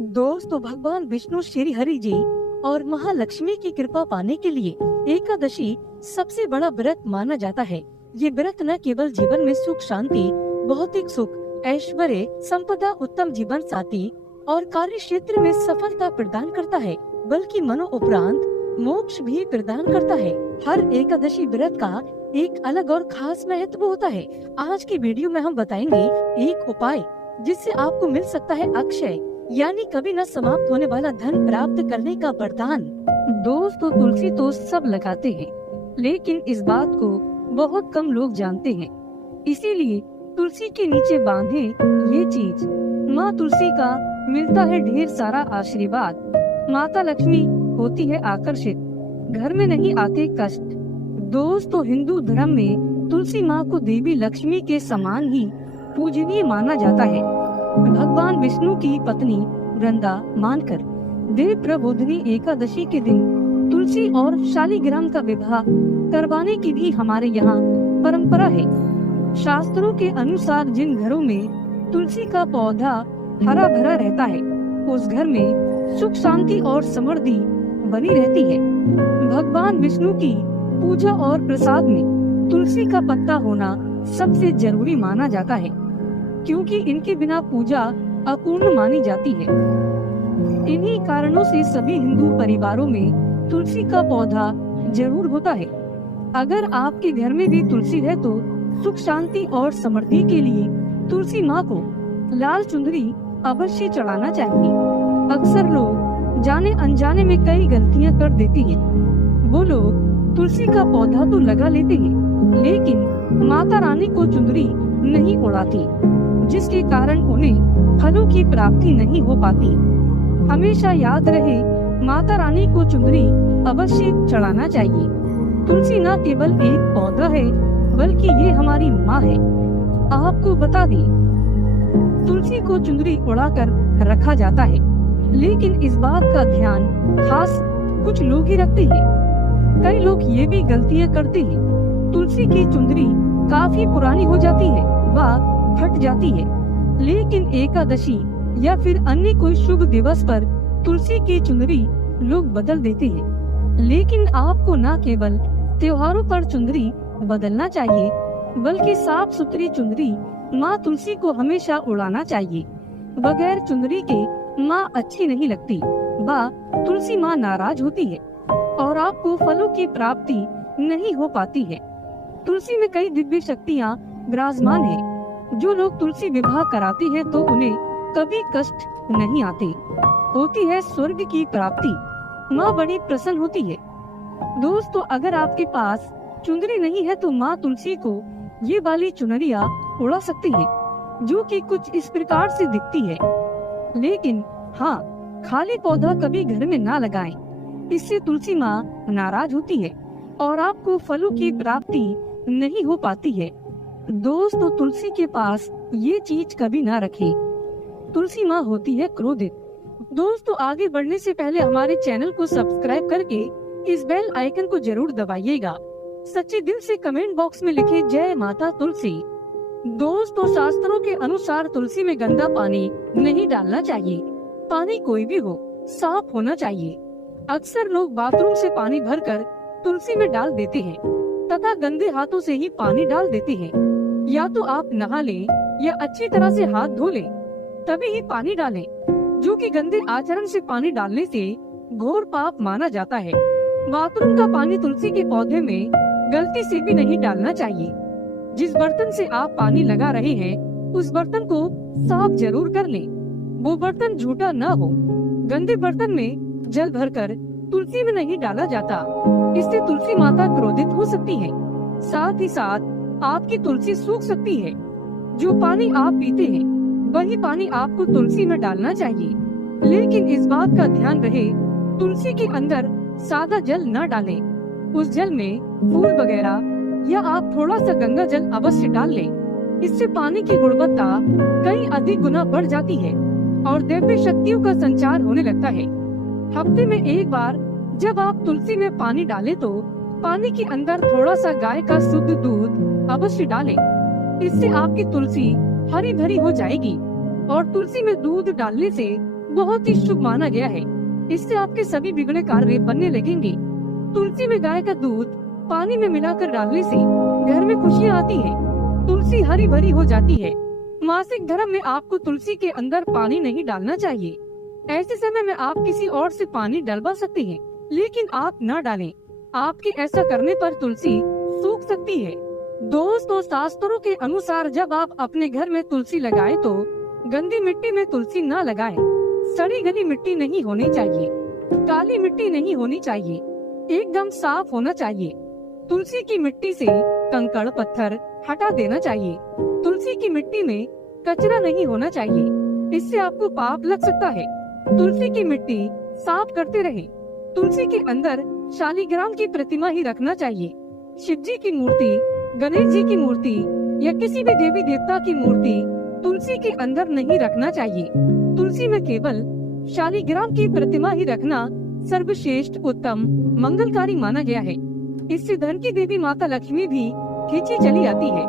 दोस्तों, भगवान विष्णु श्री हरि जी और महालक्ष्मी की कृपा पाने के लिए एकादशी सबसे बड़ा व्रत माना जाता है। ये व्रत न केवल जीवन में सुख शांति, भौतिक सुख, ऐश्वर्य, संपदा, उत्तम जीवन साथी और कार्य क्षेत्र में सफलता प्रदान करता है, बल्कि मनो उपरांत मोक्ष भी प्रदान करता है। हर एकादशी व्रत का एक अलग और खास महत्व होता है। आज की वीडियो में हम बताएंगे एक उपाय जिससे आपको मिल सकता है अक्षय यानी कभी न समाप्त होने वाला धन प्राप्त करने का वरदान। दोस्तों, तुलसी तो सब लगाते हैं, लेकिन इस बात को बहुत कम लोग जानते हैं। इसीलिए तुलसी के नीचे बांधे ये चीज। माँ तुलसी का मिलता है ढेर सारा आशीर्वाद। माता लक्ष्मी होती है आकर्षित, घर में नहीं आते कष्ट। दोस्तों, हिंदू धर्म में तुलसी माँ को देवी लक्ष्मी के समान ही पूजनीय माना जाता है। भगवान विष्णु की पत्नी वृंदा मानकर देव प्रबोधिनी एकादशी के दिन तुलसी और शालिग्राम का विवाह करवाने की भी हमारे यहाँ परंपरा है। शास्त्रों के अनुसार जिन घरों में तुलसी का पौधा हरा भरा रहता है, उस घर में सुख शांति और समृद्धि बनी रहती है। भगवान विष्णु की पूजा और प्रसाद में तुलसी का पत्ता होना सबसे जरूरी माना जाता है, क्योंकि इनके बिना पूजा अपूर्ण मानी जाती है। इन्हीं कारणों से सभी हिंदू परिवारों में तुलसी का पौधा जरूर होता है। अगर आपके घर में भी तुलसी है तो सुख शांति और समृद्धि के लिए तुलसी माँ को लाल चुंदरी अवश्य चढ़ाना चाहिए। अक्सर लोग जाने अनजाने में कई गलतियाँ कर देते हैं। वो लोग तुलसी का पौधा तो लगा लेते हैं, लेकिन माता रानी को चुंदरी नहीं उड़ाती, जिसके कारण उन्हें फलों की प्राप्ति नहीं हो पाती। हमेशा याद रहे, माता रानी को चुंदरी अवश्य चढ़ाना चाहिए। तुलसी न केवल एक पौधा है, बल्कि ये हमारी माँ है। आपको बता दें, तुलसी को चुंदरी उड़ाकर रखा जाता है, लेकिन इस बात का ध्यान खास कुछ लोग ही रखते हैं। कई लोग ये भी गलतियाँ करते हैं। तुलसी की चुंदरी काफी पुरानी हो जाती है व फट जाती है, लेकिन एकादशी या फिर अन्य कोई शुभ दिवस पर तुलसी की चुंदरी लोग बदल देते हैं। लेकिन आपको न केवल त्योहारों पर चुंदरी बदलना चाहिए, बल्कि साफ सुथरी चुंदरी माँ तुलसी को हमेशा उड़ाना चाहिए। बगैर चुंदरी के माँ अच्छी नहीं लगती व तुलसी माँ नाराज होती है और आपको फलों की प्राप्ति नहीं हो पाती है। तुलसी में कई दिव्य शक्तियाँ विराजमान है। जो लोग तुलसी विवाह कराते हैं तो उन्हें कभी कष्ट नहीं आते, होती है स्वर्ग की प्राप्ति। माँ बड़ी प्रसन्न होती है। दोस्तों, अगर आपके पास चुंदरी नहीं है तो माँ तुलसी को ये वाली चुनरिया उड़ा सकती है, जो कि कुछ इस प्रकार से दिखती है। लेकिन हाँ, खाली पौधा कभी घर में ना लगाएं, इससे तुलसी माँ नाराज होती है और आपको फलों की प्राप्ति नहीं हो पाती है। दोस्तों, तुलसी के पास ये चीज कभी ना रखें। तुलसी माँ होती है क्रोधित। दोस्तों, आगे बढ़ने से पहले हमारे चैनल को सब्सक्राइब करके इस बेल आइकन को जरूर दबाइएगा। सच्चे दिल से कमेंट बॉक्स में लिखे जय माता तुलसी। दोस्तों, शास्त्रों के अनुसार तुलसी में गंदा पानी नहीं डालना चाहिए। पानी कोई भी हो, साफ होना चाहिए। अक्सर लोग बाथरूम से पानी भरकर तुलसी में डाल देते हैं तथा गंदे हाथों से ही पानी डाल देते हैं। या तो आप नहा लें या अच्छी तरह से हाथ धो लें, तभी ही पानी डालें, जो कि गंदे आचरण से पानी डालने से घोर पाप माना जाता है। बाथरूम का पानी तुलसी के पौधे में गलती से भी नहीं डालना चाहिए। जिस बर्तन से आप पानी लगा रहे हैं, उस बर्तन को साफ जरूर कर लें। वो बर्तन झूठा न हो। गंदे बर्तन में जल भरकर तुलसी में नहीं डाला जाता, इससे तुलसी माता क्रोधित हो सकती है। साथ ही साथ आपकी तुलसी सूख सकती है। जो पानी आप पीते हैं, वही पानी आपको तुलसी में डालना चाहिए, लेकिन इस बात का ध्यान रहे, तुलसी के अंदर सादा जल न डालें। उस जल में फूल वगैरह या आप थोड़ा सा गंगा जल अवश्य डाल लें। इससे पानी की गुणवत्ता कई अधिक गुना बढ़ जाती है और दिव्य शक्तियों का संचार होने लगता है। हफ्ते में एक बार जब आप तुलसी में पानी डालें तो पानी के अंदर थोड़ा सा गाय का शुद्ध दूध अवश्य डालें। इससे आपकी तुलसी हरी भरी हो जाएगी और तुलसी में दूध डालने से बहुत ही शुभ माना गया है। इससे आपके सभी बिगड़े कार्य बनने लगेंगे। तुलसी में गाय का दूध पानी में मिलाकर डालने से घर में खुशियाँ आती है। तुलसी हरी भरी हो जाती है। मासिक धर्म में आपको तुलसी के अंदर पानी नहीं डालना चाहिए। ऐसे समय में आप किसी और से पानी डलवा सकते हैं, लेकिन आप न डालें। आपके ऐसा करने पर तुलसी सूख सकती है। दोस्तों, शास्त्रों के अनुसार जब आप अपने घर में तुलसी लगाएं तो गंदी मिट्टी में तुलसी न लगाएं। सड़ी गली मिट्टी नहीं होनी चाहिए, काली मिट्टी नहीं होनी चाहिए, एकदम साफ होना चाहिए। तुलसी की मिट्टी से कंकड़ पत्थर हटा देना चाहिए। तुलसी की मिट्टी में कचरा नहीं होना चाहिए, इससे आपको पाप लग सकता है। तुलसी की मिट्टी साफ करते रहें। तुलसी के अंदर शालिग्राम की प्रतिमा ही रखना चाहिए। शिव जी की मूर्ति, गणेश जी की मूर्ति या किसी भी देवी देवता की मूर्ति तुलसी के अंदर नहीं रखना चाहिए। तुलसी में केवल शालिग्राम की प्रतिमा ही रखना सर्वश्रेष्ठ, उत्तम, मंगलकारी माना गया है। इससे धन की देवी माता लक्ष्मी भी खींची चली आती है।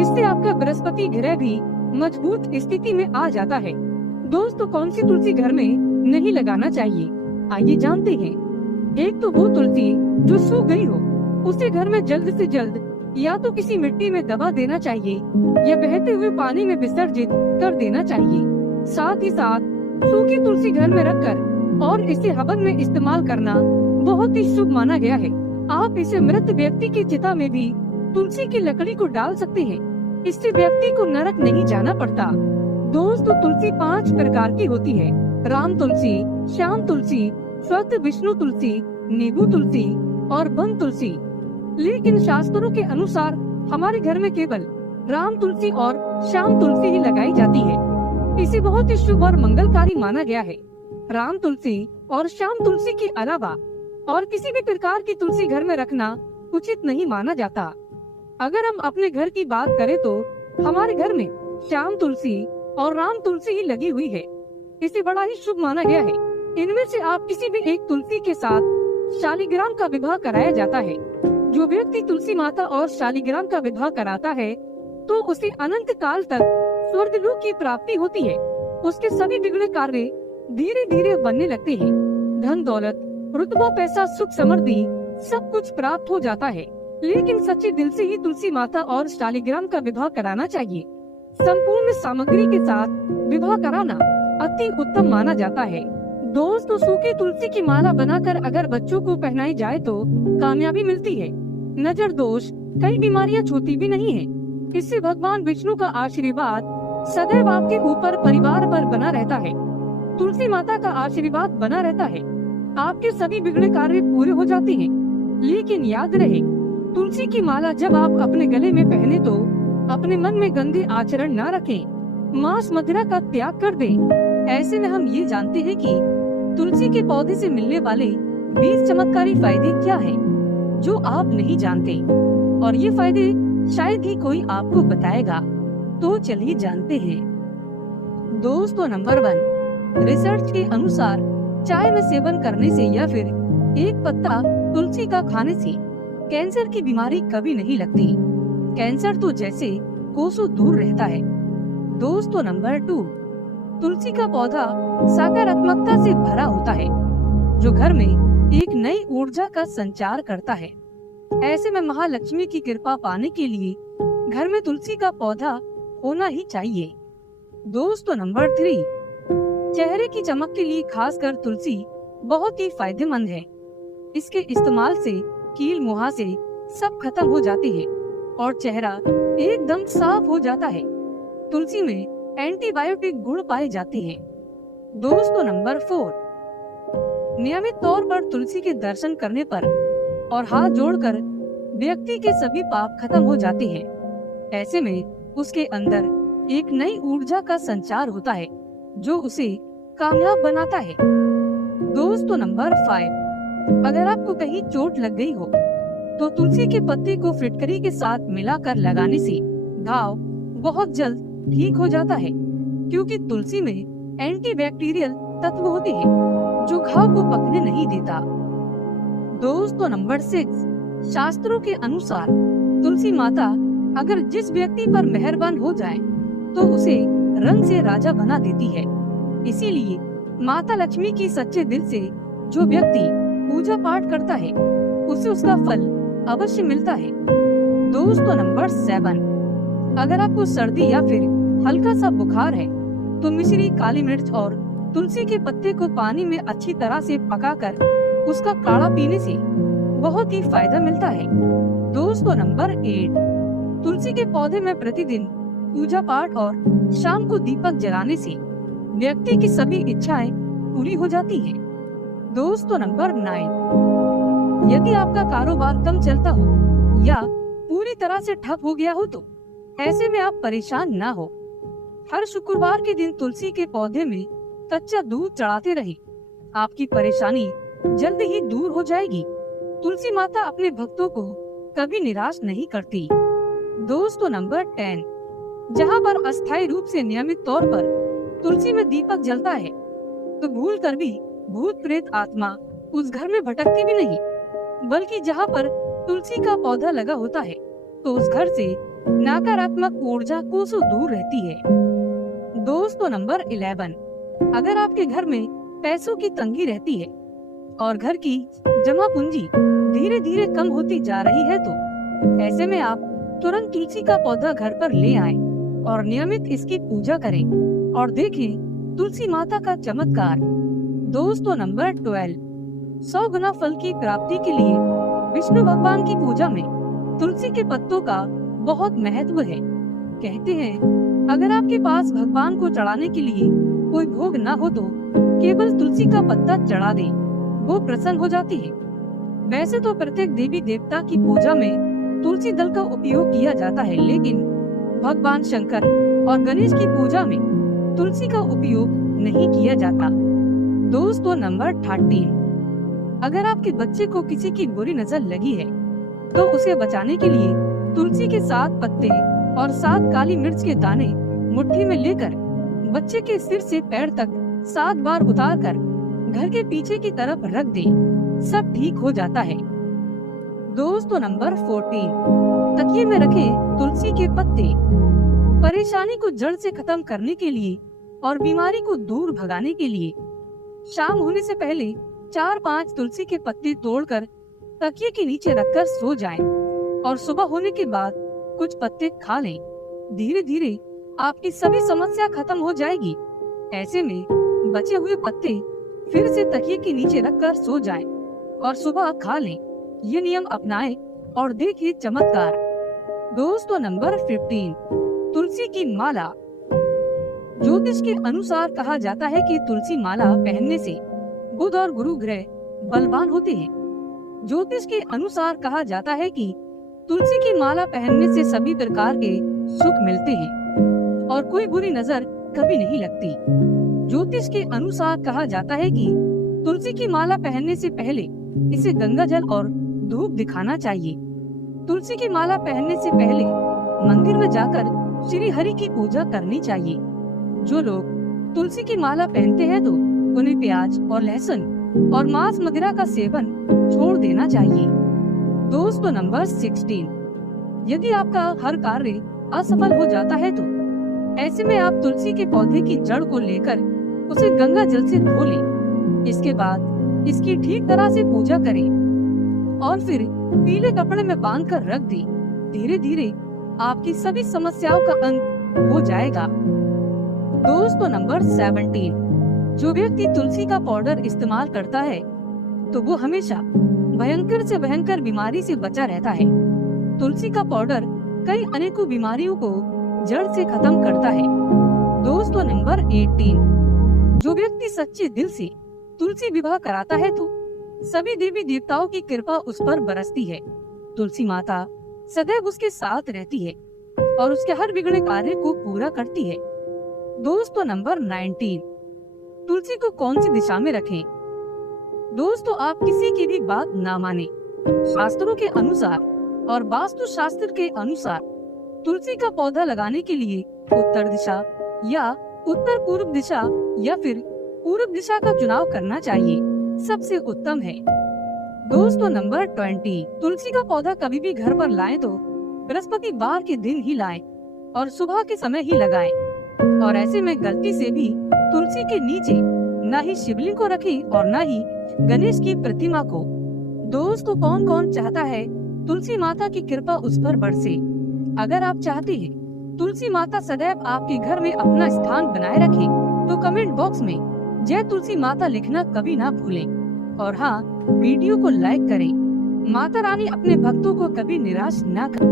इससे आपका बृहस्पति ग्रह भी मजबूत स्थिति में आ जाता है। दोस्तों, कौन सी तुलसी घर में नहीं लगाना चाहिए, आइए जानते हैं। एक तो वो तुलसी जो सूख गई हो, उसे घर में जल्द से जल्द या तो किसी मिट्टी में दबा देना चाहिए या बहते हुए पानी में विसर्जित कर देना चाहिए। साथ ही साथ सूखी तुलसी घर में रखकर और इसे हवन में इस्तेमाल करना बहुत ही शुभ माना गया है। आप इसे मृत व्यक्ति की चिता में भी तुलसी की लकड़ी को डाल सकते हैं। इससे व्यक्ति को नरक नहीं जाना पड़ता। दोस्तों, तुलसी 5 प्रकार की होती है। राम तुलसी, श्याम तुलसी, श्वेत विष्णु तुलसी, नींबू तुलसी और वन तुलसी। लेकिन शास्त्रों के अनुसार हमारे घर में केवल राम तुलसी और श्याम तुलसी ही लगाई जाती है। इसे बहुत ही शुभ और मंगलकारी माना गया है। राम तुलसी और श्याम तुलसी के अलावा और किसी भी प्रकार की तुलसी घर में रखना उचित नहीं माना जाता। अगर हम अपने घर की बात करें तो हमारे घर में श्याम तुलसी और राम तुलसी ही लगी हुई है। इसे बड़ा ही शुभ माना गया है। इनमें से आप किसी भी एक तुलसी के साथ शालिग्राम का विवाह कराया जाता है। जो व्यक्ति तुलसी माता और शालिग्राम का विवाह कराता है तो उसे अनंत काल तक स्वर्गलोक की प्राप्ति होती है। उसके सभी बिगड़े कार्य धीरे धीरे बनने लगते हैं। धन दौलत, रुतबा, पैसा, सुख, समृद्धि सब कुछ प्राप्त हो जाता है। लेकिन सच्चे दिल से ही तुलसी माता और शालिग्राम का विवाह कराना चाहिए। संपूर्ण सामग्री के साथ विवाह कराना अति उत्तम माना जाता है। दोस्तों, सूखी तुलसी की माला बनाकर अगर बच्चों को पहनाई जाए तो कामयाबी मिलती है। नजर दोष, कई बीमारियां छूती भी नहीं है। इससे भगवान विष्णु का आशीर्वाद सदैव आपके ऊपर, परिवार पर बना रहता है। तुलसी माता का आशीर्वाद बना रहता है। आपके सभी बिगड़े कार्य पूरे हो जाते हैं। लेकिन याद रहे, तुलसी की माला जब आप अपने गले में पहने तो अपने मन में गंदे आचरण न रखें। मांस मदिरा का त्याग कर दें। ऐसे में हम ये जानते हैं कि तुलसी के पौधे से मिलने वाले 20 चमत्कारी फायदे क्या हैं, जो आप नहीं जानते, और ये फायदे शायद ही कोई आपको बताएगा। तो चलिए जानते हैं। दोस्तों, नंबर 1, रिसर्च के अनुसार चाय में सेवन करने से या फिर एक पत्ता तुलसी का खाने से कैंसर की बीमारी कभी नहीं लगती। कैंसर तो जैसे कोसों दूर रहता है। दोस्तों, नंबर 2, तुलसी का पौधा सकारात्मकता से भरा होता है, जो घर में एक नई ऊर्जा का संचार करता है। ऐसे में महालक्ष्मी की कृपा पाने के लिए घर में तुलसी का पौधा होना ही चाहिए। दोस्तों, नंबर 3, चेहरे की चमक के लिए खासकर तुलसी बहुत ही फायदेमंद है। इसके इस्तेमाल से कील मुहासे सब खत्म हो जाते हैं और चेहरा एकदम साफ हो जाता है। तुलसी में एंटीबायोटिक गुण पाए जाते हैं। दोस्तों, नंबर 4, नियमित तौर पर तुलसी के दर्शन करने पर और हाथ जोड़कर व्यक्ति के सभी पाप खत्म हो जाते हैं। ऐसे में उसके अंदर एक नई ऊर्जा का संचार होता है, जो उसे कामयाब बनाता है। दोस्तों, नंबर 5, अगर आपको कहीं चोट लग गई हो तो तुलसी के पत्ते को फिटकरी के साथ मिलाकर लगाने से घाव बहुत जल्द ठीक हो जाता है, क्योंकि तुलसी में एंटीबैक्टीरियल तत्व होते हैं जो घाव को पकने नहीं देता। दोस्तों, नंबर 6, शास्त्रों के अनुसार तुलसी माता अगर जिस व्यक्ति पर मेहरबान हो जाए तो उसे रंग से राजा बना देती है। इसीलिए माता लक्ष्मी की सच्चे दिल से जो व्यक्ति पूजा पाठ करता है उसे उसका फल अवश्य मिलता है। दोस्तों नंबर 7, अगर आपको सर्दी या फिर हल्का सा बुखार है तो मिश्री, काली मिर्च और तुलसी के पत्ते को पानी में अच्छी तरह से पकाकर उसका काढ़ा पीने से बहुत ही फायदा मिलता है। दोस्तों नंबर 8, तुलसी के पौधे में प्रतिदिन पूजा पाठ और शाम को दीपक जलाने से व्यक्ति की सभी इच्छाएं पूरी हो जाती हैं। दोस्तों नंबर 9, यदि आपका कारोबार कम चलता हो या पूरी तरह से ठप हो गया हो तो ऐसे में आप परेशान ना हो। हर शुक्रवार के दिन तुलसी के पौधे में कच्चा दूध चढ़ाते रहे, आपकी परेशानी जल्द ही दूर हो जाएगी। तुलसी माता अपने भक्तों को कभी निराश नहीं करती। दोस्तों नंबर 10, जहाँ पर अस्थायी रूप से नियमित तौर पर तुलसी में दीपक जलता है तो भूल कर भी भूत प्रेत आत्मा उस घर में भटकती भी नहीं, बल्कि जहाँ पर तुलसी का पौधा लगा होता है तो उस घर से नकारात्मक ऊर्जा कोसों दूर रहती है। दोस्तों नंबर 11, अगर आपके घर में पैसों की तंगी रहती है और घर की जमा पूंजी धीरे धीरे कम होती जा रही है तो ऐसे में आप तुरंत तुलसी का पौधा घर पर ले आएं और नियमित इसकी पूजा करें और देखें तुलसी माता का चमत्कार। दोस्तों नंबर 12, 100 गुना फल की प्राप्ति के लिए विष्णु भगवान की पूजा में तुलसी के पत्तों का बहुत महत्व है। कहते हैं अगर आपके पास भगवान को चढ़ाने के लिए कोई भोग न हो तो केवल तुलसी का पत्ता चढ़ा दें, वो प्रसन्न हो जाती है। वैसे तो प्रत्येक देवी देवता की पूजा में तुलसी दल का उपयोग किया जाता है, लेकिन भगवान शंकर और गणेश की पूजा में तुलसी का उपयोग नहीं किया जाता। दोस्तों नंबर 13, अगर आपके बच्चे को किसी की बुरी नजर लगी है तो उसे बचाने के लिए तुलसी के 7 पत्ते और 7 काली मिर्च के दाने मुट्ठी में लेकर बच्चे के सिर से पैर तक 7 बार उतारकर घर के पीछे की तरफ रख दे, सब ठीक हो जाता है। दोस्तों नंबर 14, तकिए में रखे तुलसी के पत्ते परेशानी को जड़ से खत्म करने के लिए और बीमारी को दूर भगाने के लिए शाम होने से पहले 4-5 तुलसी के पत्ते तोड़कर तकिए के नीचे रखकर सो जाएं और सुबह होने के बाद कुछ पत्ते खा लें। धीरे धीरे आपकी सभी समस्या खत्म हो जाएगी। ऐसे में बचे हुए पत्ते फिर से तकिए के नीचे रखकर सो जाएं और सुबह खा लें। ये नियम अपनाएं और देखिए चमत्कार। दोस्तों नंबर 15, तुलसी की माला। ज्योतिष के अनुसार कहा जाता है कि तुलसी माला पहनने से बुध और गुरु ग्रह बलवान होते हैं। ज्योतिष के अनुसार कहा जाता है कि तुलसी की माला पहनने से सभी प्रकार के सुख मिलते हैं और कोई बुरी नजर कभी नहीं लगती। ज्योतिष के अनुसार कहा जाता है कि तुलसी की माला पहनने से पहले इसे गंगा जल और धूप दिखाना चाहिए। तुलसी की माला पहनने से पहले मंदिर में जाकर श्री हरि की पूजा करनी चाहिए। जो लोग तुलसी की माला पहनते हैं तो उन्हें प्याज और लहसुन और मांस मदिरा का सेवन छोड़ देना चाहिए। दोस्तों नंबर 16, यदि आपका हर कार्य असफल हो जाता है तो ऐसे में आप तुलसी के पौधे की जड़ को लेकर उसे गंगा जल से धो लें। इसके बाद इसकी ठीक तरह से पूजा करें और फिर पीले कपड़े में बांधकर रख दें। धीरे धीरे आपकी सभी समस्याओं का अंत हो जाएगा। दोस्तों नंबर 17, जो व्यक्ति तुलसी का पाउडर इस्तेमाल करता है तो वो हमेशा भयंकर से भयंकर बीमारी से बचा रहता है। तुलसी का पाउडर कई अनेकों बीमारियों को जड़ से खत्म करता है। दोस्तों नंबर 18, जो व्यक्ति सच्चे दिल से तुलसी विवाह कराता है तो सभी देवी देवताओं की कृपा उस पर बरसती है। तुलसी माता सदैव उसके साथ रहती है और उसके हर बिगड़े कार्य को पूरा करती है। दोस्तों नंबर 19, तुलसी को कौन सी दिशा में रखें? दोस्तों आप किसी की भी बात ना माने। शास्त्रों के अनुसार और वास्तु शास्त्र के अनुसार तुलसी का पौधा लगाने के लिए उत्तर दिशा या उत्तर पूर्व दिशा या फिर पूर्व दिशा का चुनाव करना चाहिए, सबसे उत्तम है। दोस्तों नंबर 20, तुलसी का पौधा कभी भी घर पर लाएं तो बृहस्पतिवार के दिन ही लाएं और सुबह के समय ही लगाएं और ऐसे में गलती से भी तुलसी के नीचे न ही शिवलिंग को रखें और न ही गणेश की प्रतिमा को। दोस्तों, कौन कौन चाहता है तुलसी माता की कृपा उस पर बरसे? अगर आप चाहते हैं तुलसी माता सदैव आपके घर में अपना स्थान बनाए रखे तो कमेंट बॉक्स में जय तुलसी माता लिखना कभी ना भूलें। और हाँ, वीडियो को लाइक करें। माता रानी अपने भक्तों को कभी निराश ना करें।